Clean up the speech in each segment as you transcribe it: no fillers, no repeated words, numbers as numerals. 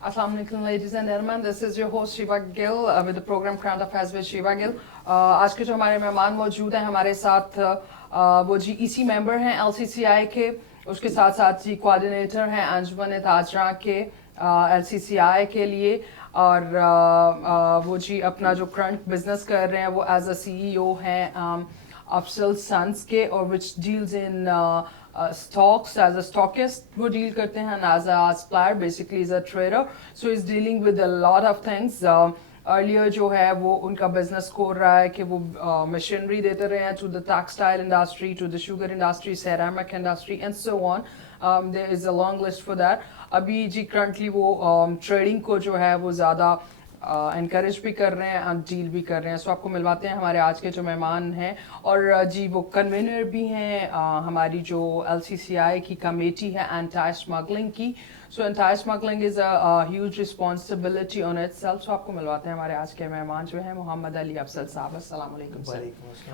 Assalamu alaikum, ladies and gentlemen. This is your host Shiva Gill with the program Current Affairs with Shiva Gill. आज के जो हमारे मेहमान मौजूद हैं हमारे साथ वो जी ईसी मेंबर हैं LCCI के, उसके साथ साथ जी कोऑर्डिनेटर हैं अंजुमन ताजरा के LCCI के लिए, और वो जी अपना जो करंट बिजनेस कर रहे हैं वो एज अ CEO हैं अफसल सन्स के, और which deals in stocks as a stockist वो deal करते हैं, and as a supplier basically is a trader, so he's dealing with a lot of things. Earlier जो है वो उनका business को रहा है कि वो machinery देते रहे हैं to the textile industry, to the sugar industry, ceramic industry and so on. There is a long list for that. अभी जी currently वो trading को जो है वो ज़्यादा encourage भी कर रहे हैं और डील भी कर रहे हैं. सो आपको मिलवाते हैं हमारे आज के जो मेहमान हैं, और जी वो कन्वीनर भी हैं हमारी जो LCCI की कमेटी है एंटी स्मगलिंग की. So anti smuggling is a huge responsibility on itself. So आपको मिलवाते हैं हमारे आज के मेहमान जो हैं मोहम्मद अली अफसल साहब. अस्सलाम वालेकुम sir,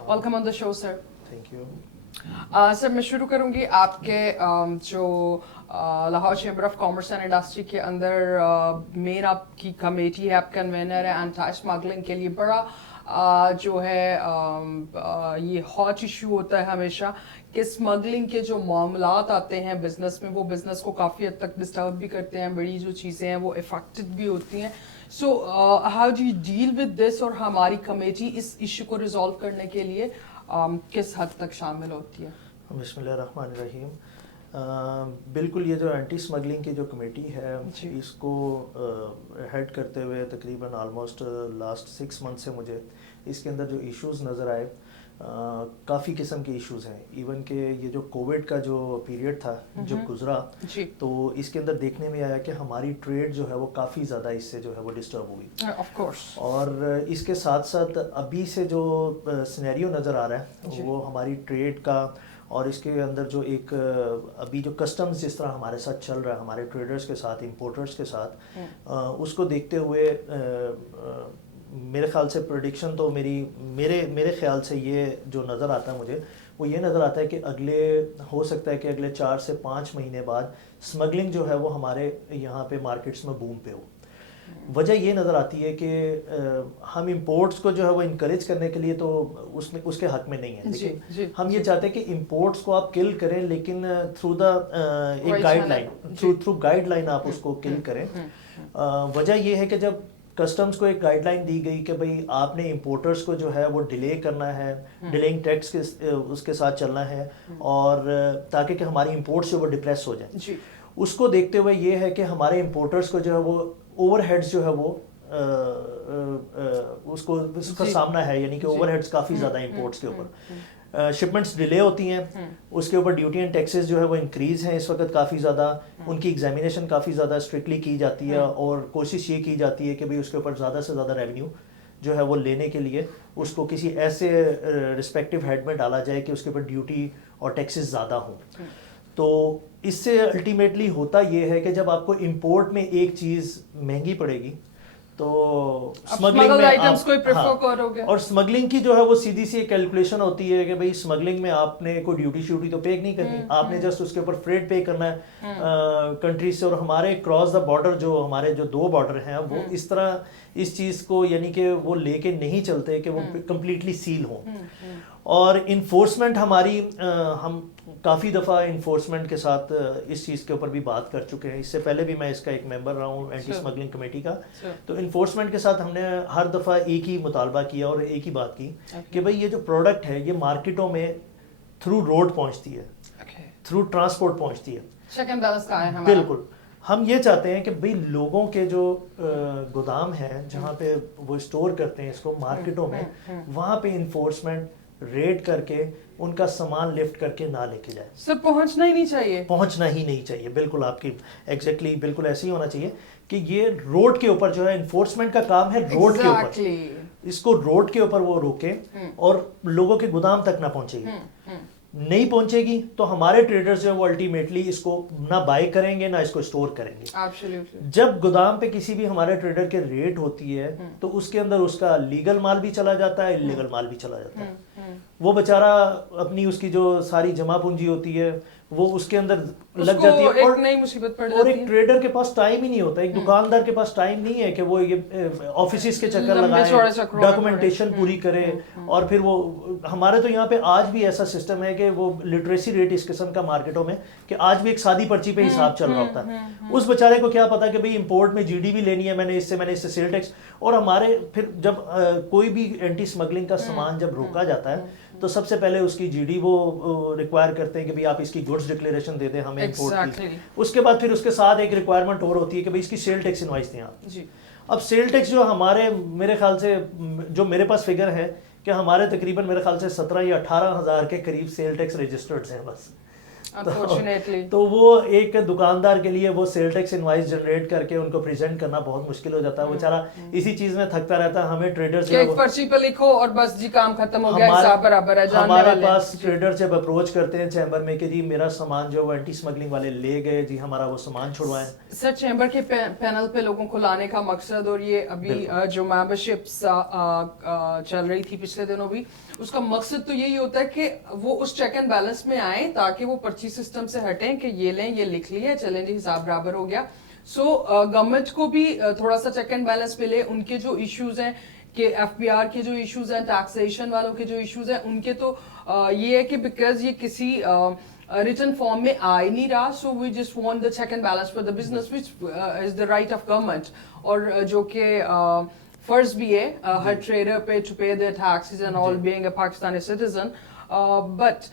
welcome on the show sir. Thank you sir. मैं शुरू करूंगी आपके जो Lahore chamber of commerce and industry के अंदर मेन आपकी कमेटी है, आप कन्वेनर है एंटी स्मगलिंग के लिए. बड़ा जो है ये हॉट इशू होता है हमेशा कि स्मगलिंग के जो मामलात आते हैं बिजनेस में, वो बिजनेस को काफ़ी हद तक डिस्टर्ब भी करते हैं, बड़ी जो चीज़ें हैं वो इफेक्टेड भी होती हैं. So how do you deal with this, और हमारी कमेटी इस इशू को रिजॉल्व करने के लिए किस हद तक शामिल होती है? बिस्मिल्लाहिर्रहमानिर्रहीम. बिल्कुल, ये जो एंटी स्मगलिंग की जो कमेटी है इसको हेड करते हुए तकरीबन आलमोस्ट लास्ट 6 मंथ से मुझे इसके अंदर जो इश्यूज़ नज़र आए, काफ़ी किस्म के इश्यूज़ हैं. इवन के ये जो कोविड का जो पीरियड था जो गुजरा, तो इसके अंदर देखने में आया कि हमारी ट्रेड जो है वो काफ़ी ज़्यादा इससे जो है वो डिस्टर्ब हुई. Of course. और इसके साथ साथ अभी से जो सिनेरियो नज़र आ रहा है वो हमारी ट्रेड का, और इसके अंदर जो एक अभी जो कस्टम्स जिस तरह हमारे साथ चल रहा है हमारे ट्रेडर्स के साथ, इंपोर्टर्स के साथ, उसको देखते हुए मेरे ख्याल से प्रेडिक्शन तो मेरे ख्याल से ये जो नज़र आता है मुझे, वो ये नज़र आता है कि हो सकता है कि अगले 4 से 5 महीने बाद स्मगलिंग जो है वो हमारे यहाँ पे मार्केट्स में बूम पे हो. वजह ये नज़र आती है कि हम इंपोर्ट्स को जो है वो इनकरेज करने के लिए तो उसके हक में नहीं है, लेकिन हम ये चाहते हैं कि इंपोर्ट्स को आप किल करें, लेकिन थ्रू द एक गाइडलाइन, थ्रू गाइडलाइन आप उसको किल करें. वजह ये है कि जब कस्टम्स को एक गाइडलाइन दी गई कि भाई आपने इंपोर्टर्स को जो है वो डिले करना है, डिलेइंग टैक्स के उसके साथ चलना है, और ताकि कि हमारी इंपोर्ट्स जो वो डिप्रेस हो जाए, उसको देखते हुए ये है कि हमारे इंपोर्टर्स को जो है वो ओवरहेड्स जो है वो उसका सामना है, यानी कि ओवरहेड्स काफ़ी ज़्यादा इंपोर्ट्स के ऊपर, शिपमेंट्स डिले होती हैं, उसके ऊपर ड्यूटी एंड टैक्सेस जो है वो इंक्रीज़ हैं इस वक्त काफ़ी ज़्यादा, उनकी एग्जामिनेशन काफ़ी ज़्यादा स्ट्रिक्टली की जाती है, और कोशिश ये की जाती है कि भाई उसके ऊपर ज़्यादा से ज़्यादा रेवेन्यू जो है वो लेने के लिए उसको किसी ऐसे रिस्पेक्टिव हेड में डाला जाए कि उसके ऊपर ड्यूटी और टैक्सेस ज़्यादा हों. तो इससे अल्टीमेटली होता ये है कि जब आपको इंपोर्ट में एक चीज़ महंगी पड़ेगी तो स्मगलिंग में आइटम्स को प्रेफर करोगे, और स्मगलिंग की जो है वो सीधी सी कैलकुलेशन होती है कि भाई स्मगलिंग में आपने कोई ड्यूटी श्यूटी तो पे नहीं करनी, आपने जस्ट उसके ऊपर फ्रेट पे करना है कंट्री से. और हमारे क्रॉस द बॉर्डर जो हमारे जो 2 बॉर्डर हैं वो इस तरह इस चीज़ को यानी कि वो लेके नहीं चलते कि वो कम्प्लीटली सील हों. और इन्फोर्समेंट हमारी हम काफ़ी दफ़ा इन्फोर्समेंट के साथ इस चीज़ के ऊपर भी बात कर चुके हैं. इससे पहले भी मैं इसका एक मेंबर रहा हूँ एंटी स्मगलिंग कमेटी का. तो इन्फोर्समेंट के साथ हमने हर दफ़ा एक ही मुतालबा किया और एक ही बात की कि भाई ये जो प्रोडक्ट है ये मार्केटों में थ्रू रोड पहुँचती है, थ्रू ट्रांसपोर्ट पहुँचती है. बिल्कुल, हम ये चाहते हैं कि भाई लोगों के जो गोदाम हैं जहाँ पे वो स्टोर करते हैं इसको मार्केटों में, वहाँ पे इन्फोर्समेंट रेड करके उनका सामान लिफ्ट करके ना लेके जाए. सर पहुंचना ही नहीं चाहिए, पहुंचना ही नहीं चाहिए. बिल्कुल आपकी एग्जैक्टली बिल्कुल ऐसे ही होना चाहिए कि ये रोड के ऊपर जो है इन्फोर्समेंट का काम है, रोड के ऊपर इसको रोड के ऊपर वो रोके और लोगों के गोदाम तक ना पहुंचेगी. नहीं पहुंचेगी तो हमारे ट्रेडर्स जो है वो अल्टीमेटली इसको ना बाय करेंगे ना इसको स्टोर करेंगे. Absolutely. जब गोदाम पे किसी भी हमारे ट्रेडर के रेट होती है तो उसके अंदर उसका लीगल माल भी चला जाता है, इलीगल माल भी चला जाता है. वो बेचारा अपनी उसकी जो सारी जमा पूंजी होती है وہ اس کے اندر لگ उसको جاتی ہے एक नई मुसीबत पड़ اور जाती ایک है ٹریڈر کے پاس ٹائم ہی نہیں ہوتا, ایک دکاندار کے پاس ٹائم نہیں ہے کہ وہ یہ آفیسز کے چکر لمبے چوڑے لگائے, چکروں میں ڈاکومنٹیشن پوری کرے, اور پھر وہ ہمارے تو یہاں پہ آج بھی ایسا سسٹم ہے کہ وہ لٹریسی ریٹ اس قسم کا مارکیٹوں میں کہ آج بھی ایک سادی پرچی پہ حساب چل رہا ہوتا ہے. اس بیچارے کو کیا پتا کہ بھئی امپورٹ میں جی ڈی بھی لینی ہے, میں نے اس سے سیل ٹیکس, اور ہمارے پھر جب کوئی بھی اینٹی اسمگلنگ کا سامان جب روکا جاتا ہے تو سب سے پہلے اس کی جی ڈی وہ ریکوائر کرتے ہیں کہ بھئی آپ اس کی گڈس ڈکلیریشن دے دیں ہمیں امپورٹ کی. اس کے بعد پھر اس کے ساتھ ایک ریکوائرمنٹ اور ہوتی ہے کہ بھئی اس کی سیل ٹیکس انوائس دیں آپ. اب سیل ٹیکس جو ہمارے میرے خیال سے جو میرے پاس فگر ہے کہ ہمارے تقریباً میرے خیال سے 17 یا 18 ہزار کے قریب سیل ٹیکس رجسٹرڈ ہیں بس. تو وہ ایک دکاندار کے لیے وہ سیل ٹیکس انوائس جنریٹ کر کے ان کو پریزنٹ کرنا بہت مشکل ہو جاتا ہے, وہ بیچارہ اسی چیز میں تھکتا رہتا ہے. ہمیں ٹریڈر سے ایک پرچی پہ لکھو اور بس جی کام ختم ہو گیا, حساب برابر ہے, جاننے والے ہمارے پاس ٹریڈر جب اپروچ کرتے ہیں چیمبر میں کہ جی میرا سامان جو وہ اینٹی اسمگلنگ والے لے گئے, جی ہمارا وہ سامان چھڑوائیں. سر چیمبر کے پینل پہ لوگوں کو لانے کا مقصد, اور یہ ابھی جو ممبرشپس چل رہی تھی پچھلے دنوں بھی, اس کا مقصد تو یہی ہوتا ہے کہ وہ اس چیک اینڈ بیلنس میں آئیں تاکہ وہ پرچی سسٹم سے ہٹیں کہ یہ لیں, یہ لکھ لیا, چلیں جی حساب برابر ہو گیا. سو گورنمنٹ کو بھی تھوڑا سا چیک اینڈ بیلنس ملے. ان کے جو ایشوز ہیں کہ ایف بی آر کے جو ایشوز ہیں, ٹیکسیشن والوں کے جو ایشوز ہیں, ان کے تو یہ ہے کہ بیکاز یہ کسی ریٹن فارم میں آ ہی نہیں رہا, so we just want the check and balance for the business which is the right of government, اور جو کہ فرض بھی ہے ہر ٹریڈر پہ to pay their taxes and all being a Pakistani citizen. But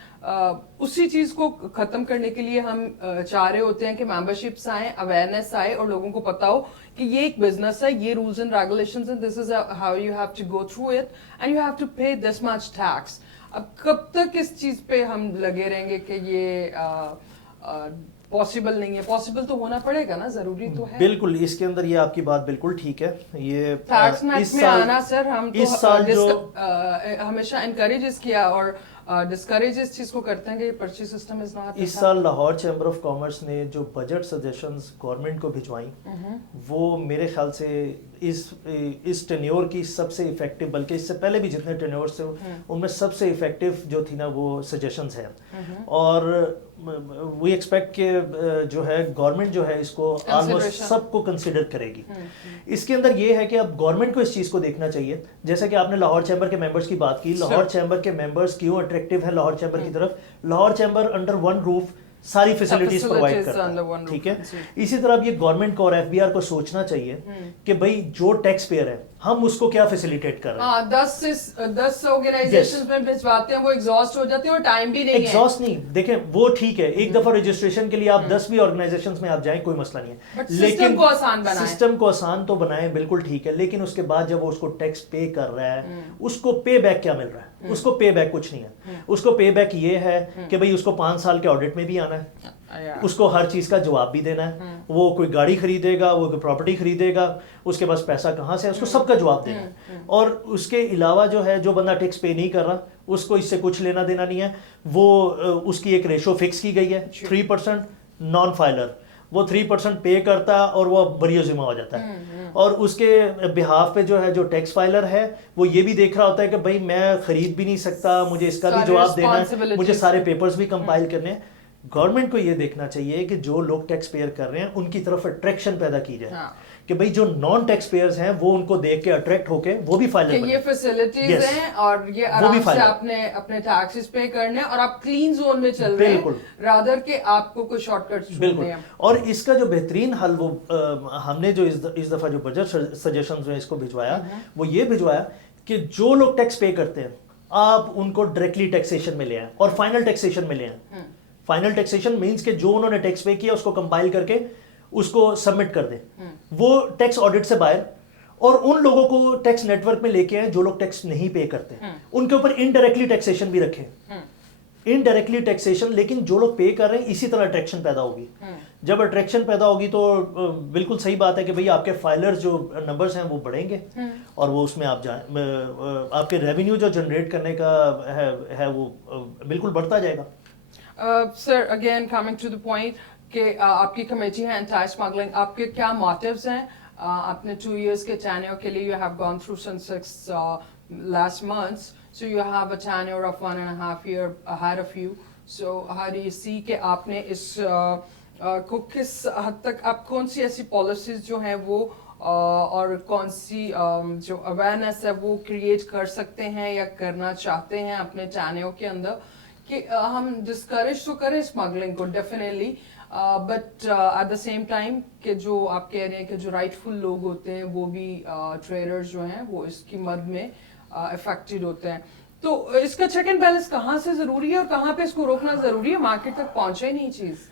اسی چیز کو ختم کرنے کے لیے ہم چاہ رہے ہوتے ہیں کہ ممبرشپس آئیں, اویئرنیس آئے, اور لوگوں کو پتا ہو کہ یہ ایک بزنس ہے, یہ رولز اینڈ ریگولیشنز ہیں, this is how you have to go through it and you have to pay this much tax. اب کب تک اس چیز پہ ہم لگے رہیں گے کہ یہ پاسبل نہیں ہے؟ پاسبل تو ہونا پڑے گا نا, ضروری تو ہے. بالکل, اس کے اندر یہ آپ کی بات بالکل ٹھیک ہے. یہ ٹیکس نیٹ میں آنا سر, ہم تو ہمیشہ انکریجز کیا اور ڈسکریج اس چیز کو کرتے ہیں کہ یہ پرچی سسٹم از ناٹ. اس سال لاہور چیمبر آف کامرس نے جو بجٹ سجیشنز گورنمنٹ کو بھجوائیں وہ میرے خیال سے اس ٹینیور کی سب سے افیکٹو, بلکہ اس سے پہلے بھی جتنے ٹینیورز تھے ان میں سب سے افیکٹو جو تھی نا وہ سجیشنز ہیں. اور وی ایکسپیکٹ کہ جو ہے گورنمنٹ جو ہے اس کو آلموسٹ سب کو کنسیڈر کرے گی. اس کے اندر یہ ہے کہ اب گورنمنٹ کو اس چیز کو دیکھنا چاہیے, جیسا کہ آپ نے لاہور چیمبر کے ممبرس کی بات کی. لاہور چیمبر کے ممبرس کیوں اٹریکٹیو ہیں لاہور چیمبر کی طرف؟ Lahore chamber under one roof ساری فیسلٹیز پرووائڈ کرتا ہے, ٹھیک ہے. اسی طرح یہ گورنمنٹ کو اور ایف بی آر کو سوچنا چاہیے کہ بھئی جو ٹیکس پیئر ہے ہم اس کو کیا فیسیلیٹیٹ کر رہے ہیں. 10 آرگنائزیشن میں بھجواتے ہیں, وہ ایگزاسٹ ہو جاتے ہیں اور ٹائم بھی نہیں ہے. ایگزاسٹ نہیں, دیکھیں وہ ٹھیک ہے, ایک دفعہ رجسٹریشن کے لیے آپ 10 بھی آرگنائزیشنز میں آپ جائیں کوئی مسئلہ نہیں ہے, لیکن سسٹم کو آسان تو بنائیں, بالکل ٹھیک ہے, لیکن اس کے بعد جب وہ اس کو ٹیکس پے کر رہا ہے اس کو پے بیک کیا مل رہا ہے؟ اس کو پے بیک کچھ نہیں ہے. اس کو پے بیک یہ ہے کہ بھئی اس کو 5 سال کے آڈٹ میں بھی آنا ہے, اس کو ہر چیز کا جواب بھی دینا ہے. وہ کوئی گاڑی خریدے گا, وہ کوئی پراپرٹی خریدے گا, اس کے پاس پیسہ کہاں سے ہے, اس کو سب کا جواب دینا ہے. اور اس کے علاوہ جو ہے جو بندہ ٹیکس پے نہیں کر رہا اس کو اس سے کچھ لینا دینا نہیں ہے. وہ اس کی ایک ریشو فکس کی گئی ہے 3% نان فائلر, وہ 3% پے کرتا ہے اور وہ بری ذمہ ہو جاتا ہے. اور اس کے بہاف پہ جو ہے جو ٹیکس فائلر ہے وہ یہ بھی دیکھ رہا ہوتا ہے کہ بھائی میں خرید بھی نہیں سکتا, مجھے اس کا بھی جواب دینا ہے, مجھے سارے پیپرز بھی کمپائل کرنے ہیں. گورنمنٹ کو یہ دیکھنا چاہیے کہ جو لوگ ٹیکس پیئر کر رہے ہیں ان کی طرف اٹریکشن پیدا کی جائے کہ بھئی جو نان ٹیکس پیئرز ہیں وہ ان کو دیکھ کے اٹریکٹ ہو کے وہ بھی فائلر بنیں. یہ فیسلٹیز ہیں اور یہ آرام سے اپنے ٹیکسز پے کرنے اور آپ کلین زون میں چل رہے ہیں رادر کہ آپ کو کوئی شارٹ کٹ ڈھونڈنے ہیں. اور اس کا جو بہترین حل وہ ہم نے جو اس دفعہ جو بجٹ سجیشنز میں اس کو بھجوایا وہ یہ بھجوایا کہ جو لوگ ٹیکس پے کرتے ہیں آپ ان کو ڈائریکٹلی ٹیکسیشن میں لے آئیں اور فائنل ٹیکسیشن میں لے آئیں. فائنل ٹیکسیشن مینس کہ جو انہوں نے ٹیکس پے کیا اس کو کمپائل کر کے اس کو سبمٹ کر دیں, وہ ٹیکس آڈٹ سے باہر, اور ان لوگوں کو ٹیکس نیٹ ورک میں لے کے آئیں جو لوگ ٹیکس نہیں پے کرتے, ان کے اوپر انڈائریکٹلی ٹیکسیشن بھی رکھیں, انڈائریکٹلی ٹیکسیشن, لیکن جو لوگ پے کر رہے ہیں اسی طرح اٹریکشن پیدا ہوگی. جب اٹریکشن پیدا ہوگی تو بالکل صحیح بات ہے کہ بھئی آپ کے فائلرز جو نمبرز ہیں وہ بڑھیں گے اور وہ اس میں آپ جائیں, آپ کے ریونیو جو جنریٹ کرنے کا ہے وہ بالکل بڑھتا جائے گا. Sir again coming to the point کہ آپ کی کمیٹی ہے اینٹی اسمگلنگ, آپ کے کیا موٹیوز ہیں؟ آپ نے 2 years کے ٹینیور کے لیے you have gone through since 6 last months, so you have a tenure of 1.5 year ahead of you. So how do you see کہ آپ نے اس کو کس حد تک آپ کون سی ایسی پالیسیز جو ہیں وہ اور کون سی جو اویئرنیس ہے وہ کریٹ کر سکتے ہیں یا کرنا چاہتے ہیں اپنے چینلوں کے اندر کہ ہم ڈسکریج تو کریں اسمگلنگ کو definitely but at the same time کہ جو آپ کہہ رہے ہیں کہ جو رائٹ فل لوگ ہوتے ہیں وہ بھی ٹریڈرز جو ہیں وہ اس کی مد میں افیکٹڈ ہوتے ہیں. تو اس کا چیک اینڈ بیلنس کہاں سے ضروری ہے اور کہاں پہ اس کو روکنا ضروری ہے؟ مارکیٹ تک پہنچے ہی نہیں چیز.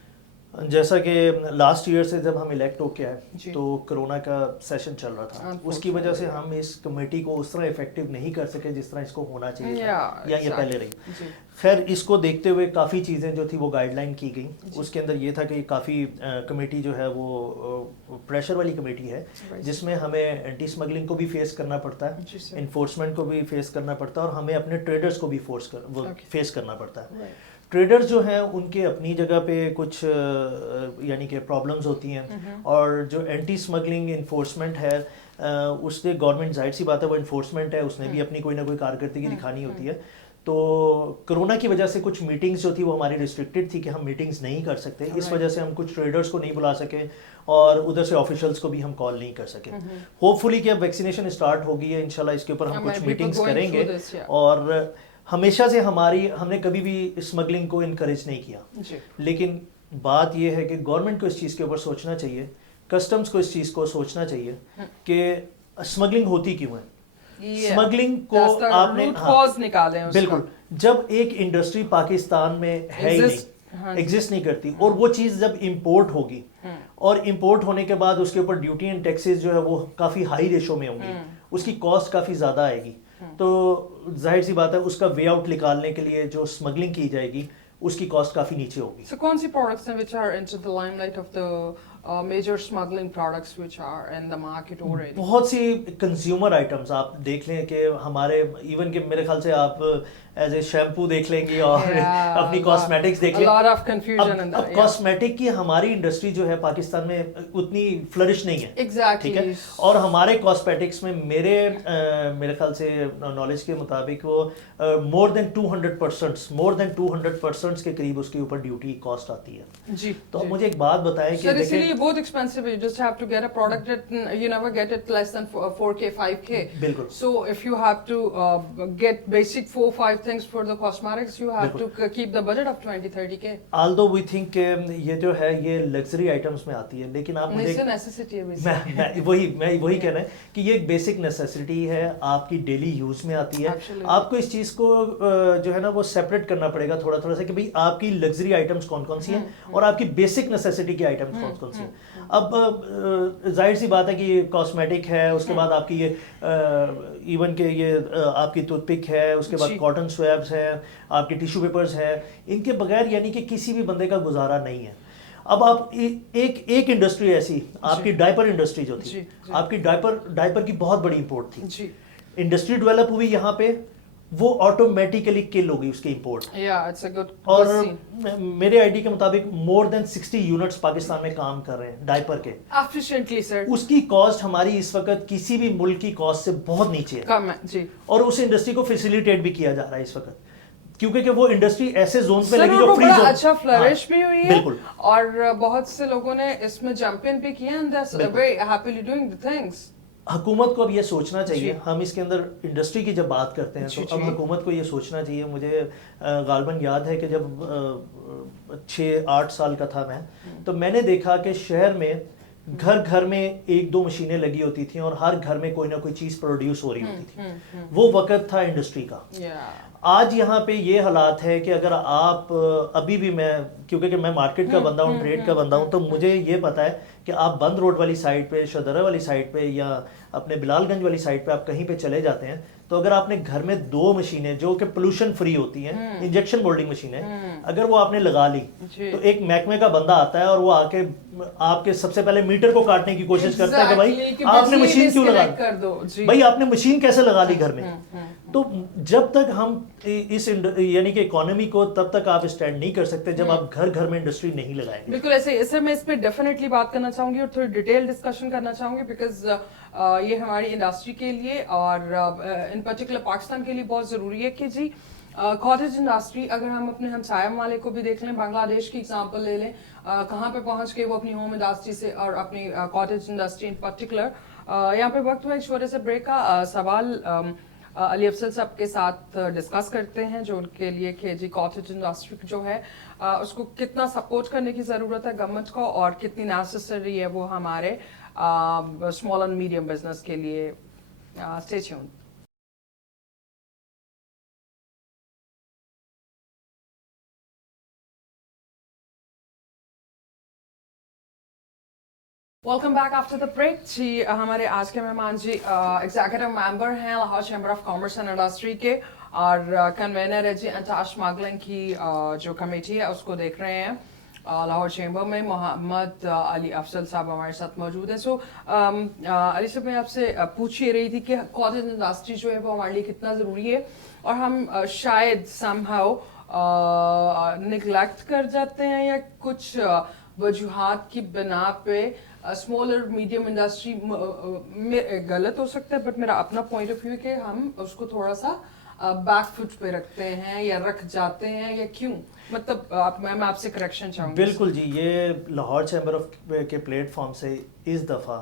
جیسا کہ لاسٹ ایئر سے جب ہم الیکٹ ہو کے آئے جی. تو کرونا کا سیشن چل رہا تھا, اس کی وجہ سے ہم اس کمیٹی کو اس طرح افیکٹو نہیں کر سکے جس طرح اس کو ہونا چاہیے یا یہ پہلے رہی. خیر اس کو دیکھتے ہوئے کافی چیزیں جو تھی وہ گائیڈ لائن کی گئیں. اس کے اندر یہ تھا کہ کافی کمیٹی جو ہے وہ پریشر والی کمیٹی ہے جس میں ہمیں اینٹی اسمگلنگ کو بھی فیس کرنا پڑتا ہے, انفورسمنٹ کو بھی فیس کرنا پڑتا ہے اور ہمیں اپنے ٹریڈرز کو بھی فیس کرنا پڑتا ہے. ٹریڈرز جو ہیں ان کے اپنی جگہ پہ کچھ یعنی کہ پرابلمز ہوتی ہیں اور جو اینٹی اسمگلنگ انفورسمنٹ ہے اس سے گورنمنٹ ظاہر سی بات ہے وہ انفورسمنٹ ہے, اس نے بھی اپنی کوئی نہ کوئی کارکردگی دکھانی ہوتی ہے. تو کرونا کی وجہ سے کچھ میٹنگز جو تھی وہ ہماری ریسٹرکٹیڈ تھی کہ ہم میٹنگز نہیں کر سکتے, اس وجہ سے ہم کچھ ٹریڈرز کو نہیں بلا سکے اور ادھر سے آفیشلز کو بھی ہم کال نہیں کر سکے. ہوپ فلی کہ اب ویکسینیشن اسٹارٹ ہو گئی ہے, انشاءاللہ اس کے اوپر ہم کچھ میٹنگز کریں گے. اور ہمیشہ سے ہم نے کبھی بھی اسمگلنگ کو انکریج نہیں کیا, لیکن بات یہ ہے کہ گورنمنٹ کو اس چیز کے اوپر سوچنا چاہیے, کسٹمز کو اس چیز کو سوچنا چاہیے کہ اسمگلنگ ہوتی کیوں ہے. اسمگلنگ کو آپ نے بالکل, جب ایک انڈسٹری پاکستان میں ہے ہی نہیں, ایگزسٹ نہیں کرتی, اور وہ چیز جب امپورٹ ہوگی اور امپورٹ ہونے کے بعد اس کے اوپر ڈیوٹی اینڈ ٹیکسز جو ہے وہ کافی ہائی ریشو میں ہوں گی, اس کی کاسٹ کافی زیادہ آئے گی, تو ظاہر سی بات ہے اس کا وے آؤٹ نکالنے کے لیے جو اسمگلنگ کی جائے گی اس کی کاسٹ کافی نیچے ہوگی. So کون سی products ہیں which are into the limelight of the major smuggling products which are in the market already? بہت سی کنزیومر آئٹمز آپ دیکھ لیں کہ ہمارے ایون کہ میرے خیال سے آپ ایز اے شیمپو دیکھ لیں گی اور اپنی کاسمیٹکس دیکھ لیں. اب کاسمیٹک کی ہماری انڈسٹری جو ہے پاکستان میں اتنی فلرش نہیں ہے, ٹھیک ہے, اور ہمارے کاسمیٹکس میں میرے خیال سے نالج کے مطابق وہ مور دین 200% کے قریب اس کے اوپر ڈیوٹی کاسٹ آتی ہے. جی, تو اب مجھے ایک بات بتائیں کہ اسی لیے بہت ایکسپینسو ہے. You just have to get a product that you never get it less than 4K 5K. بالکل. So if you have to get basic 4-5 things for the cosmetics, you have to keep the budget of 20-30K. Although we think کہ یہ جو ہے یہ luxury items میں آتی ہے, لیکن آپ مجھے وہی کہنا ہے کہ یہ ایک بیسک نیسیسٹی ہے, آپ کی ڈیلی یوز میں آتی ہے. آپ کو اس چیز کو جو ہے نا وہ سیپریٹ کرنا پڑے گا تھوڑا تھوڑا سا کہ بھئی آپ کی لگژری آئٹمس کون کون سی ہیں اور آپ کی بیسک نیسیسٹی کی آئٹمس کون کون سی ہیں. اب ظاہر سی بات ہے کہ یہ کاسمیٹک ہے, اس کے بعد آپ کی یہ ایون کہ یہ آپ کی ٹوتھ پک ہے, اس کے بعد کاٹن سویبس ہیں, آپ کے ٹیشو پیپرز ہیں, ان کے بغیر یعنی کہ کسی بھی بندے کا گزارا نہیں ہے. اب آپ ایک انڈسٹری ایسی, آپ کی ڈائپر انڈسٹری جو تھی, آپ کی ڈائپر کی بہت بڑی امپورٹ تھی, انڈسٹری ڈیولپ ہوئی یہاں پہ, وہ آٹومیٹیکلی کل ہو گئی اس کی امپورٹ. اور میرے آئی ڈی کے مطابق مور دین 60 یونٹس پاکستان میں کام کر رہے ہیں ڈائپر کے ایفیشینٹلی سر. اس کی کاسٹ ہماری اس وقت کسی بھی ملک کی کاسٹ سے بہت نیچے ہے, اور اس انڈسٹری کو فیسیلیٹیٹ بھی کیا جا رہا ہے اس وقت, کیونکہ وہ انڈسٹری ایسے زون پہ لگی جو فری زون, اچھا فلرش بھی ہوئی ہے, اور بہت سے لوگوں نے اس میں جمپ ان بھی کیا and they're very happily doing the things. حکومت کو اب یہ سوچنا چاہیے, ہم اس کے اندر انڈسٹری کی جب بات کرتے ہیں تو اب حکومت کو یہ سوچنا چاہیے. مجھے غالباً یاد ہے کہ جب 6-8 سال کا تھا میں, تو میں نے دیکھا کہ شہر میں گھر میں 1-2 مشینیں لگی ہوتی تھیں اور ہر گھر میں کوئی نہ کوئی چیز پروڈیوس ہو رہی ہوتی تھی. وہ وقت تھا انڈسٹری کا. آج یہاں پہ یہ حالات ہے کہ اگر آپ ابھی بھی, میں کیونکہ میں مارکیٹ کا بندہ ہوں, ٹریڈ کا بندہ ہوں, تو مجھے یہ پتا ہے کہ آپ بند روڈ والی سائڈ پہ, شدرہ والی سائڈ پہ, یا اپنے بلال گنج والی سائڈ پہ آپ کہیں پہ چلے جاتے ہیں, تو اگر آپ نے گھر میں 2 مشینیں جو کہ پولوشن فری ہوتی ہیں, انجیکشن مولڈنگ مشینیں, اگر وہ آپ نے لگا لی تو ایک محکمے کا بندہ آتا ہے اور وہ آ کے آپ کے سب سے پہلے میٹر کو کاٹنے کی کوشش کرتا ہے کہ بھائی آپ نے مشین کیوں لگا دی, بھائی آپ نے مشین کیسے لگا لی گھر میں. تو جب تک ہم اس یعنی کہ اکانومی کو تب تک آپ اسٹینڈ نہیں کر سکتے جب آپ گھر میں انڈسٹری نہیں لگائیں گے. بالکل ایسے میں اس پہ ڈیفینیٹلی بات کرنا چاہوں گی اور تھوڑی ڈیٹیل ڈسکشن کرنا چاہوں گی, بیکاز یہ ہماری انڈسٹری کے لیے اور ان پرٹیکولر پاکستان کے لیے بہت ضروری ہے کہ جی कॉटेज इंडस्ट्री, अगर हम अपने हमसाया ममालिक को भी देख लें, बांग्लादेश की एग्जांपल ले लें, कहाँ पे पहुंच गए वो अपनी होम इंडस्ट्री से और अपनी कॉटेज इंडस्ट्री इन पर्टिकुलर। यहाँ पे वक्त हुआ एक छोटे से ब्रेक का। सवाल अली अफसल साहब के साथ डिस्कस करते हैं, जो उनके लिए कि जी कॉटेज इंडस्ट्री जो है उसको कितना सपोर्ट करने की ज़रूरत है गवर्नमेंट को, और कितनी नेसेसरी है वो हमारे स्मॉल एंड मीडियम बिजनेस के लिए। Stay tuned. Welcome back after the break जी। हमारे आज के मेहमान जी एग्जीक्यूटिव मेंबर हैं Lahore chamber of commerce and industry के, और कन्वेनर है जी एंटी स्मगलिंग की जो कमेटी है उसको देख रहे हैं लाहौर चैम्बर में। मोहम्मद अली अफसल साहब हमारे साथ मौजूद हैं। सो अली साहब, मैं आपसे पूछ ही रही थी कि कॉटेज इंडस्ट्री जो है वो हमारे लिए कितना ज़रूरी है, और हम शायद समहाउ निगलेक्ट कर जाते हैं या कुछ वजूहात की बिना पे स्मॉल और मीडियम इंडस्ट्री गलत हो सकता है, बट मेरा अपना पॉइंट ऑफ व्यू है कि हम उसको थोड़ा सा बैक फुट पे रखते हैं या रख जाते हैं, या क्यों? मतलब मैं आपसे करेक्शन चाहूँगी। बिल्कुल जी, ये लाहौर चैम्बर ऑफ के प्लेटफॉर्म से इस दफ़ा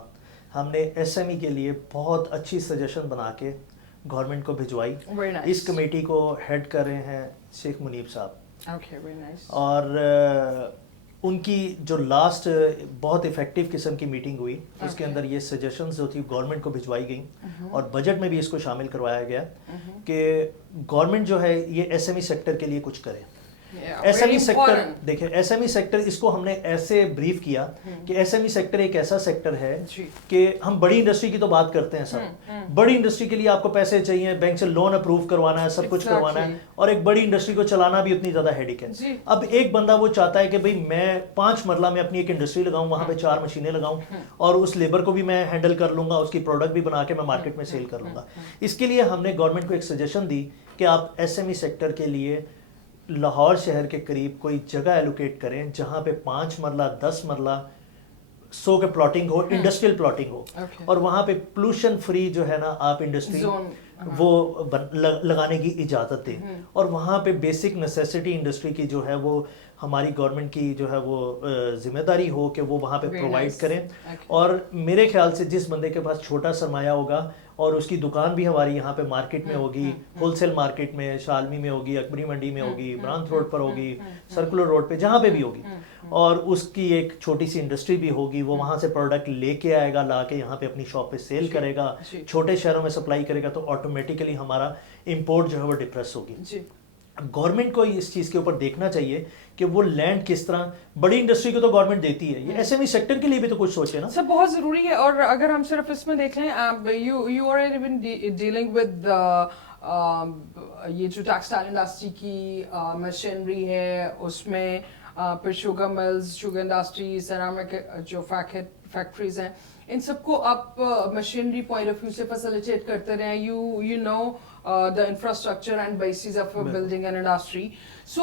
हमने एसएमई के लिए बहुत अच्छी सजेशन बना के गवर्नमेंट को भिजवाई। nice. इस कमेटी को हेड कर रहे हैं शेख मुनीब साहब। Okay, very nice. और उनकी जो लास्ट बहुत इफ़ेक्टिव किस्म की मीटिंग हुई, उसके अंदर ये सजेशंस जो थी गवर्नमेंट को भिजवाई गई, और बजट में भी इसको शामिल करवाया गया कि गवर्नमेंट जो है ये एसएमई सेक्टर के लिए कुछ करे। एसएमई सेक्टर, देखिए एसएमई सेक्टर, इसको हमने ऐसे ब्रीफ किया कि एसएमई सेक्टर एक ऐसा सेक्टर है कि हम बड़ी इंडस्ट्री की तो बात करते हैं सब, बड़ी इंडस्ट्री के लिए आपको पैसे चाहिए, बैंक से लोन अप्रूव करवाना है, सब कुछ करवाना है, और एक बड़ी इंडस्ट्री को चलाना भी उतनी ज्यादा हेडेक है। अब एक बंदा वो चाहता है कि भाई मैं 5 मरला में अपनी एक इंडस्ट्री लगाऊं, वहां पे 4 मशीनें लगाऊं, और उस लेबर को भी मैं हैंडल कर लूंगा, उसकी प्रोडक्ट भी बना के मैं मार्केट में सेल कर लूंगा। इसके लिए हमने गवर्नमेंट को एक सजेशन दी कि आप एसएमई सेक्टर के लिए लाहौर शहर के करीब कोई जगह एलोकेट करें जहां पे 5 मरला 10 मरला 100 के प्लॉटिंग हो, इंडस्ट्रियल प्लॉटिंग हो, और वहां पे पोल्यूशन फ्री जो है ना आप इंडस्ट्री वो लगाने की इजाज़त दें, और वहाँ पे बेसिक नेसेसिटी इंडस्ट्री की जो है वो हमारी गवर्नमेंट की जो है वो जिम्मेदारी हो कि वो वहाँ पे प्रोवाइड करें। और मेरे ख्याल से जिस बंदे के पास छोटा सरमाया होगा और उसकी दुकान भी हमारी यहाँ पे मार्केट में होगी, होलसेल मार्केट में, शालमी में होगी, अकबरी मंडी में होगी, ब्रांथ रोड पर होगी, सर्कुलर रोड पे, जहाँ पे भी होगी, और उसकी एक छोटी सी इंडस्ट्री भी होगी, वो वहाँ से प्रोडक्ट लेके आएगा, ला के यहाँ पे अपनी शॉप पे सेल करेगा, छोटे शहरों में सप्लाई करेगा, तो ऑटोमेटिकली हमारा इम्पोर्ट जो है वो डिप्रेस होगी। गवर्नमेंट को इस चीज़ के ऊपर देखना चाहिए कि वो लैंड किस तरह, बड़ी इंडस्ट्री को तो गवर्नमेंट देती है, ये एसएमई सेक्टर के लिए भी तो कुछ सोचे ना। सब बहुत ज़रूरी है। और अगर हम सिर्फ इसमें देख लें, you are even dealing with ये जो टेक्सटाइल इंडस्ट्री की मशीनरी है, उसमें फिर sugar mills, sugar industry, ceramic जो फैक्ट्रीज हैं, इन सबको आप मशीनरी पॉइंट ऑफ व्यू से फैसिलिटेट करते रहे। You know the infrastructure and basis of building an industry. So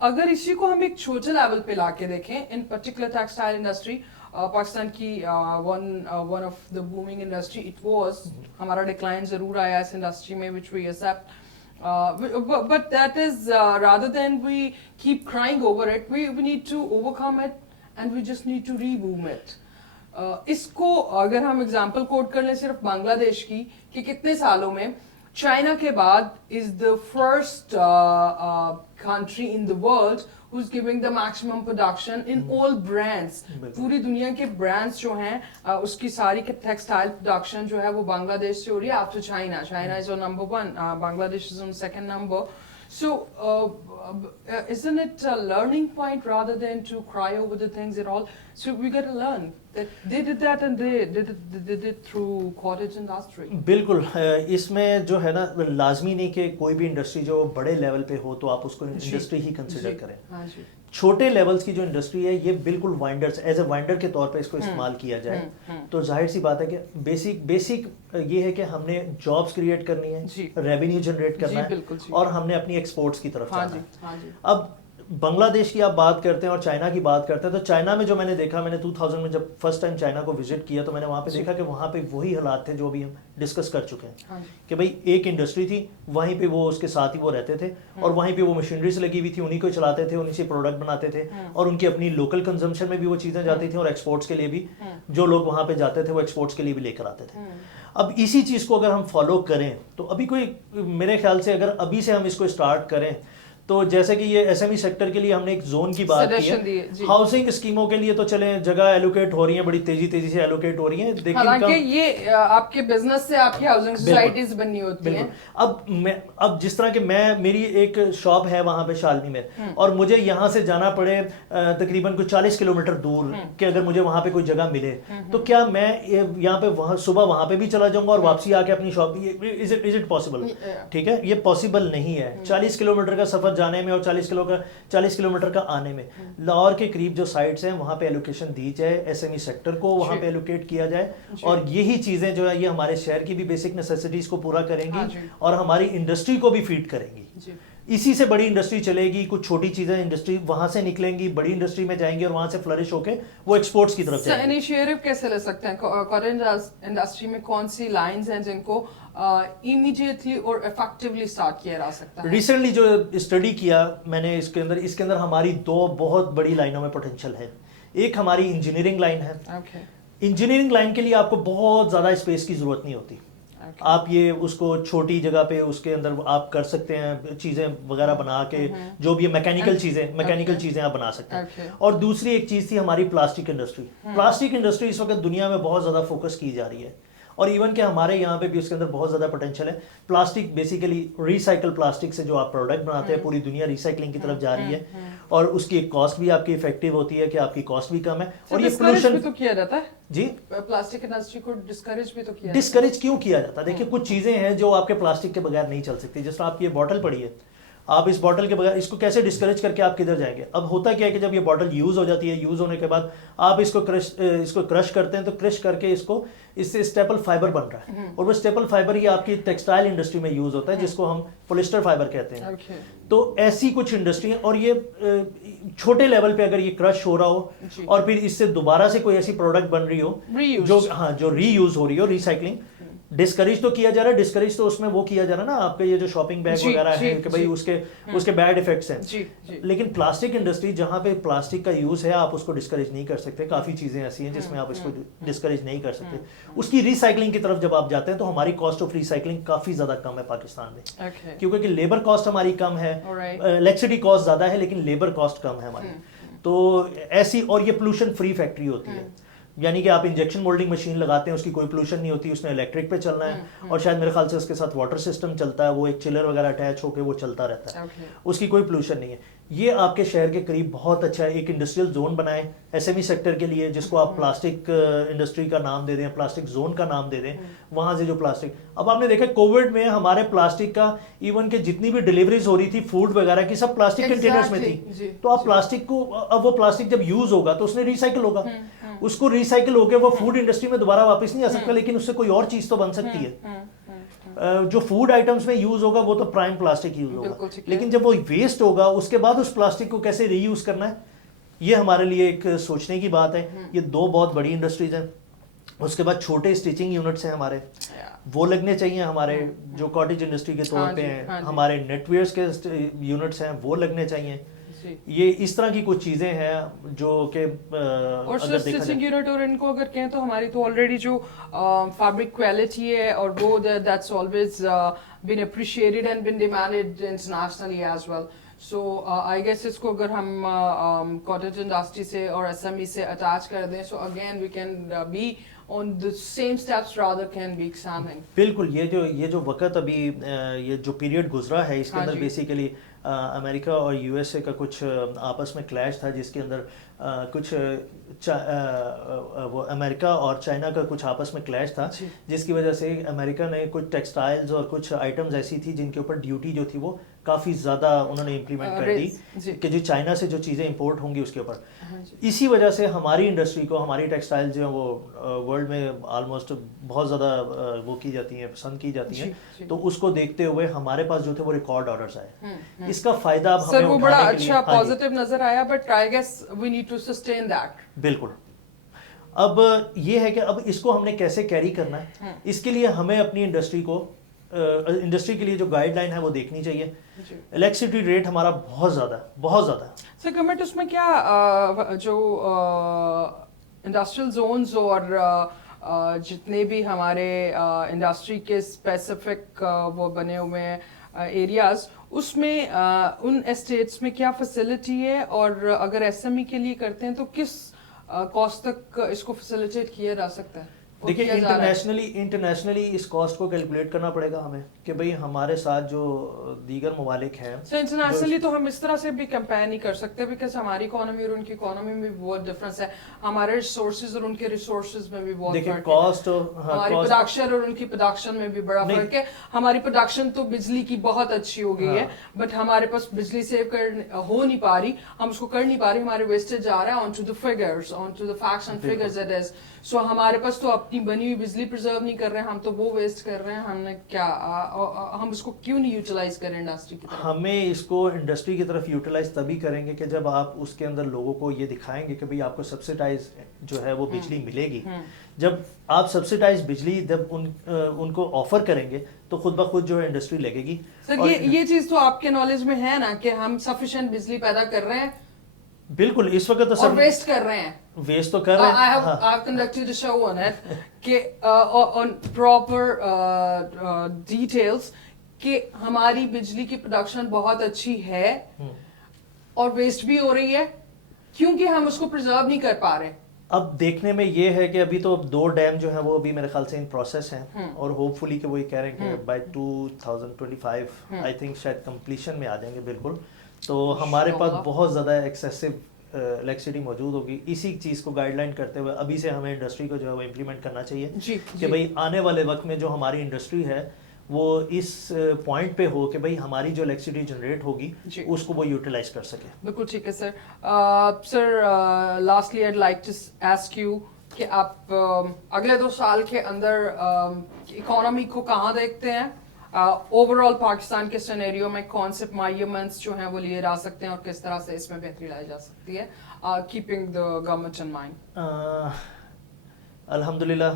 अगर इसी को हम एक छोटे लेवल पे लाके देखें, in particular textile industry Pakistan की one of the booming industry it was, हमारा डिक्लाइन जरूर आया इस इंडस्ट्री में, which we accept, but that is rather than we keep crying over it, we need to overcome it and we just need to reboom it. इसको अगर हम example coat कर लें सिर्फ बांग्लादेश की, कि कितने सालों में चाइना के बाद is the first country in the world who's giving the maximum production in all brands. पूरी दुनिया के brands जो हैं उसकी सारी के textile production जो है वो बांग्लादेश से हो रही है after China. China is on number 1, Bangladesh is on second number. So isn't it a learning point rather than to cry over the things at all? So we got to learn that they did that and they did it through cottage industry. बिल्कुल, इसमें जो है ना लाजमी नहीं कि कोई भी इंडस्ट्री जो बड़े लेवल पे हो तो आप उसको इंडस्ट्री ही कंसिडर करें। हाँ जी। छोटे लेवल्स की जो इंडस्ट्री है ये बिल्कुल वाइंडर्स, एज ए वाइंडर के तौर पे इसको इस्तेमाल किया जाए, तो जाहिर सी बात है कि बेसिक ये है कि हमने जॉब्स क्रिएट करनी है, रेवेन्यू जनरेट करना है, और हमने अपनी एक्सपोर्ट्स की तरफ जाना है। अब बांग्लादेश की आप बात करते हैं और चाइना की बात करते हैं, तो चाइना में जो मैंने देखा, मैंने 2000 में जब फर्स्ट टाइम चाइना को विजिट किया तो मैंने वहाँ पे देखा कि वहाँ पे वही हालात थे जो अभी हम डिस्कस कर चुके हैं। हाँ जी। कि भाई एक इंडस्ट्री थी, वहीं पे वो उसके साथ ही वो रहते थे और वहीं पे वो मशीनरीज लगी हुई थी, उन्हीं को चलाते थे, उन्हीं से प्रोडक्ट बनाते थे और उनकी अपनी लोकल कंजम्पशन में भी वो चीज़ें जाती थी और एक्सपोर्ट्स के लिए भी जो लोग वहाँ पे जाते थे वो एक्सपोर्ट्स के लिए भी लेकर आते थे। अब इसी चीज़ को अगर हम फॉलो करें तो अभी कोई, मेरे ख्याल से अगर अभी से हम इसको स्टार्ट करें तो जैसे कि ये एसएमई सेक्टर के लिए हमने एक जोन की बात की Suggestion दी है, है, जी। हाउसिंग स्कीमों के लिए तो चले जगह एलोकेट हो रही है, बड़ी तेजी से एलोकेट हो रही है, लेकिन हालांकि ये आपके बिजनेस से आपकी हाउसिंग बिल्कुल। सोसाइटीज बननी होती बिल्कुल। हैं। अब जिस तरह के मेरी एक शॉप है वहां पे शालनी में और मुझे यहाँ से जाना पड़े तकरीबन कुछ 40 किलोमीटर दूर कि अगर मुझे वहां पे कोई जगह मिले तो क्या मैं यहाँ पे सुबह वहां पे भी चला जाऊंगा और वापसी आके अपनी शॉप, इज इट पॉसिबल? ठीक है, ये पॉसिबल नहीं है। 40 किलोमीटर का सफर जाने में और 40 किलोमीटर का आने में। लाहौर के करीब जो साइट्स हैं वहां पे एलोकेशन दी जाए, एसएमई सेक्टर को वहां पे एलोकेट किया जाए और यही चीजें जो है ये हमारे शहर की भी बेसिक नेसेसिटीज को पूरा हाँ करेंगी जी। और हमारी इंडस्ट्री को भी फीड करेंगी। जी। इसी से बड़ी इंडस्ट्री चलेगी, कुछ छोटी चीजें इंडस्ट्री वहां से निकलेंगी, बड़ी इंडस्ट्री में जाएंगी और वहां से फ्लरिश होके वो एक्सपोर्ट्स की तरफ जाएंगी। इनिशिएटिव कैसे ले सकते हैं? कॉटन इंडस्ट्री में कौन सी लाइंस हैं जिनको इमीडिएटली और इफेक्टिवली स्टार्ट किया जा सकता है? रिसेंटली जो स्टडी किया मैंने इसके अंदर हमारी दो बहुत बड़ी लाइनों में पोटेंशियल है। एक हमारी इंजीनियरिंग लाइन है। ओके। इंजीनियरिंग लाइन के लिए आपको बहुत ज़्यादा स्पेस की ज़रूरत नहीं होती। आप ये उसको छोटी जगह पे उसके अंदर आप कर सकते हैं, चीज़ें वगैरह बना के जो भी मैकेनिकल चीज़ें आप बना सकते हैं। और दूसरी एक चीज़ थी हमारी प्लास्टिक इंडस्ट्री। प्लास्टिक इंडस्ट्री इस वक्त दुनिया में बहुत ज़्यादा फोकस की जा रही है और इवन के हमारे यहाँ पे भी उसके अंदर बहुत ज़्यादा पोटेंशियल है। प्लास्टिक बेसिकली रिसाइकल प्लास्टिक से जो आप प्रोडक्ट बनाते हैं, पूरी दुनिया रिसाइकलिंग की तरफ जा रही है और उसकी एक कॉस्ट भी आपकी इफेक्टिव होती है कि आपकी कॉस्ट भी कम है। और ये पोल्यूशन भी तो किया जाता है जी, प्लास्टिक इंडस्ट्री को डिस्करेज भी तो किया डिस्करेज क्यों किया जाता है? देखिए कुछ चीज़ें हैं जो आपके प्लास्टिक के बगैर नहीं चल सकती। जैसे आपकी ये बॉटल पड़ी है, आप इस बॉटल के बगैर इसको कैसे डिस्करेज करके आप किधर जाएंगे? अब होता क्या है कि जब ये बॉटल यूज हो जाती है, यूज होने के बाद आप इसको क्रश करते हैं, तो क्रश करके इससे स्टेपल फाइबर बन रहा है और वो स्टेपल फाइबर ही आपकी टेक्सटाइल इंडस्ट्री में यूज होता है जिसको हम पॉलिस्टर फाइबर कहते हैं। तो ऐसी कुछ इंडस्ट्री है और ये छोटे लेवल पे अगर ये क्रश हो रहा हो और फिर इससे दोबारा से कोई ऐसी प्रोडक्ट बन रही हो जो रीयूज हो रही हो, रिसाइकलिंग, डिस्करेज तो किया जा रहा है। डिस्करेज तो उसमें वो किया जा रहा है ना, आपके ये जो शॉपिंग बैग वगैरह है कि भाई उसके बैड इफेक्ट्स हैं। लेकिन प्लास्टिक इंडस्ट्री जहां पे प्लास्टिक का यूज है आप उसको डिस्करेज नहीं कर सकते। काफी चीजें ऐसी हैं जिसमें आप इसको डिस्करेज नहीं कर सकते। उसकी रिसाइकलिंग की तरफ जब आप जाते हैं तो हमारी कॉस्ट ऑफ रिसाइकलिंग काफी ज्यादा कम है पाकिस्तान में, क्योंकि लेबर कॉस्ट हमारी कम है, इलेक्ट्रिसिटी कॉस्ट ज्यादा है लेकिन लेबर कॉस्ट कम है हमारी। तो ऐसी, और ये पोल्यूशन फ्री फैक्ट्री होती है, यानी कि आप इंजेक्शन मोल्डिंग मशीन लगाते हैं, उसकी कोई पोल्यूशन नहीं होती, उसमें इलेक्ट्रिक पे चलना है और शायद मेरे ख्याल से उसके साथ वाटर सिस्टम चलता है, वो एक चिलर वगैरह अटैच होकर वो चलता रहता है। उसकी कोई पोल्यूशन नहीं है। ये आपके शहर के करीब बहुत अच्छा है। एक इंडस्ट्रियल जोन बनाए एसएमई सेक्टर के लिए जिसको आप प्लास्टिक इंडस्ट्री का नाम दे दें, प्लास्टिक जोन का नाम दे दें। वहां से जो प्लास्टिक, अब आपने देखा कोविड में हमारे प्लास्टिक का इवन के जितनी भी डिलीवरीज हो रही थी फूड वगैरह की, सब प्लास्टिक कंटेनर्स में थी। तो आप प्लास्टिक को, अब वो प्लास्टिक जब यूज होगा तो उसने रिसाइकिल होगा, उसको रिसाइकिल होकर वो फूड इंडस्ट्री में दोबारा वापस नहीं आ सकता, लेकिन उससे कोई और चीज तो बन सकती है। जो फूड आइटम्स में यूज होगा वो तो प्राइम प्लास्टिक यूज होगा, लेकिन जब वो वेस्ट होगा उसके बाद उस प्लास्टिक को कैसे रीयूज करना है, ये हमारे लिए एक सोचने की बात है। ये दो बहुत बड़ी इंडस्ट्रीज हैं। उसके बाद छोटे स्टिचिंग यूनिट्स हैं हमारे, वो लगने चाहिए हमारे, जो कॉटेज इंडस्ट्री के तौर पे हैं। हमारे नेटवेयर्स के यूनिट्स हैं, वो लगने चाहिए। ये इस तरह की कुछ चीजें हैं जो कि और स्टिचिंग यूनिट और इनको अगर कहें तो हमारी तो ऑलरेडी जो फैब्रिक क्वालिटी है और वो that's always been appreciated and been demanded internationally as well. So I guess इसको अगर हम कॉटेज इंडस्ट्री से और एसएमई से अटैच कर दें, so again we can be on the same steps rather can be expanding। बिल्कुल, ये जो वक्त अभी ये जो पीरियड गुजरा है इसके अंदर बेसिकली अमेरिका और यूएसए का कुछ आपस में क्लैश था, जिसके अंदर कुछ वो अमेरिका और चाइना का कुछ आपस में क्लैश था, जिसकी वजह से अमेरिका ने कुछ टेक्सटाइल्स और कुछ आइटम्स ऐसी थी जिनके ऊपर ड्यूटी जो थी वो काफ़ी ज़्यादा उन्होंने इम्प्लीमेंट कर दी कि जो चाइना से जो चीज़ें इंपोर्ट होंगी उसके ऊपर। इसी वजह से हमारी इंडस्ट्री को, हमारी टेक्सटाइल जो है वो वर्ल्ड में ऑलमोस्ट बहुत ज़्यादा वो की जाती हैं, पसंद की जाती हैं। तो उसको देखते हुए हमारे पास जो थे वो रिकॉर्ड ऑर्डर्स आए। इसका फायदा अब सर हमें वो बड़ा उठाने के लिए, अच्छा हाँ जी, पॉजिटिव नजर आया, but I guess we need to sustain that. बिल्कुल। अब ये है कि अब इसको हमने कैसे कैरी करना है, इसके लिए हमें अपनी इंडस्ट्री को इंडस्ट्री के लिए जो गाइडलाइन है वो देखनी चाहिए। इलेक्ट्रिसिटी रेट हमारा बहुत ज़्यादा है, बहुत ज़्यादा है। सर गवर्नमेंट उसमें क्या जो इंडस्ट्रियल जोन्स और जितने भी हमारे इंडस्ट्री के स्पेसिफिक वो बने हुए हैं एरियाज, उसमें उन एस्टेट्स में क्या फैसिलिटी है, और अगर एसएमई के लिए करते हैं तो किस कॉस्ट तक इसको फैसिलिटेट किया जा सकता है? देखिए इंटरनेशनली इस कॉस्ट को कैलकुलेट करना पड़ेगा हमें कि भाई हमारे साथ जो दीगर ममालिक हैं, सो इंटरनेशनली तो हम इस तरह से भी कंपेयर नहीं कर सकते, बिकॉज हमारी इकोनॉमी और उनकी इकोनॉमी में भी बहुत डिफरेंस है, हमारे रिसोर्सेज और उनके रिसोर्सेज में भी बहुत देखिए फर्क कॉस्ट, है, हमारी प्रोडक्शन और उनकी प्रोडक्शन में भी बड़ा फर्क है। हमारी प्रोडक्शन तो बिजली की बहुत अच्छी हो गई है, बट हमारे पास बिजली सेव कर हो नहीं पा रही, हम उसको कर नहीं पा रहे, हमारे वेस्टेज जा रहा है on to the figures, on to the facts and figures it is. So हमारे पास तो अपनी बनी हुई बिजली प्रिजर्व नहीं कर रहे हैं, हम तो वो वेस्ट कर रहे हैं। हमने क्या हम इसको क्यों नहीं यूटिलाइज करें इंडस्ट्री की तरफ? हमें इसको इंडस्ट्री की तरफ यूटिलाइज तभी करेंगे कि जब आप उसके अंदर लोगों को ये दिखाएंगे कि भाई आपको सब्सिडाइज जो है वो बिजली मिलेगी। जब आप सब्सिडाइज बिजली जब उनको ऑफर करेंगे तो खुद ब खुद जो है इंडस्ट्री लगेगी। सर ये चीज तो आपके नॉलेज में है ना कि हम सफिशिएंट बिजली पैदा कर रहे हैं? बिल्कुल, इस वक्त तो और वेस्ट कर रहे हैं, वेस्ट तो कर रहे हैं। I have conducted a show on it कि on proper details कि हमारी बिजली की प्रोडक्शन बहुत अच्छी है और वेस्ट भी हो रही है, क्योंकि हम उसको प्रिजर्व नहीं कर पा रहे। अब देखने में ये है कि अभी तो 2 डैम जो है वो अभी मेरे ख्याल से इन प्रोसेस हैं, और होपफुली कि वो ये कह रहे हैं कि बाय 2025 आई थिंक शायद कंप्लीशन में आ जाएंगे। बिल्कुल, तो हमारे पास बहुत ज़्यादा एक्सेसिव इलेक्ट्रिसिटी मौजूद होगी। इसी चीज़ को गाइडलाइन करते हुए अभी से हमें इंडस्ट्री को जो है वो इम्प्लीमेंट करना चाहिए कि भाई आने वाले वक्त में जो हमारी इंडस्ट्री है वो इस पॉइंट पे हो कि भाई हमारी जो इलेक्ट्रिसिटी जनरेट होगी उसको वो यूटिलाइज कर सके। बिल्कुल ठीक है sir. Sir lastly I like to ask you कि आप अगले 2 साल के अंदर इकोनॉमी को कहाँ देखते हैं? ओवरऑल पाकिस्तान के सिनेरियो में कौन से मायमेंट्स जो हैं वो लिए जा सकते हैं और किस तरह से इसमें बेहतरी लाई जा सकती है, keeping the government in mind? अल्हम्दुलिल्लाह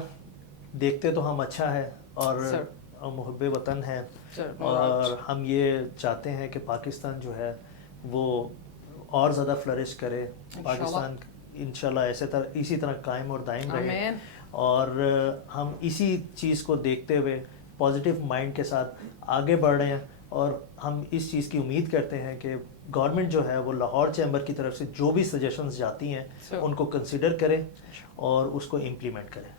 देखते तो हम अच्छा है और मुहब्बे वतन है, और हम ये चाहते हैं कि पाकिस्तान जो है वो और ज़्यादा फ्लरिश करे। पाकिस्तान इंशाल्लाह इसी तरह कायम और दायम रहे, और हम इसी चीज़ को देखते हुए पॉजिटिव माइंड के साथ आगे बढ़ रहे हैं, और हम इस चीज़ की उम्मीद करते हैं कि गवर्नमेंट जो है वो लाहौर चैम्बर की तरफ से जो भी सजेशंस जाती हैं उनको कंसिडर करे और उसको इम्प्लीमेंट करे।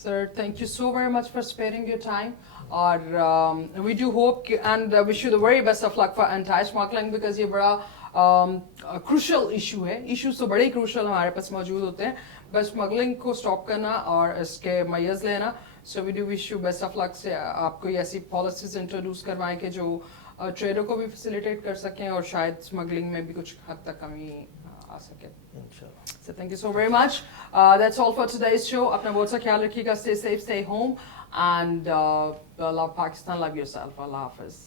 Sir, thank you so very much for sparing your time. और we do hope and wish you the very best of luck for anti-smuggling, because ये बड़ा crucial issue है। Issues तो बड़े crucial हमारे पास मौजूद होते हैं, बस स्मगलिंग को स्टॉप करना और इसके मयज़ लेना। So we do wish you best of luck से आप कोई ऐसी पॉलिसीज इंट्रोड्यूस करवाएं कि जो ट्रेडर को भी फैसिलिटेट कर सकें और शायद स्मगलिंग में भी कुछ हद तक कमी आ सके इंशाल्लाह। So thank you so very much. That's all for today's show. अपना बहुत सा ख्याल रखिएगा. Stay safe, stay home, and love Pakistan, love yourself. Allah Hafiz.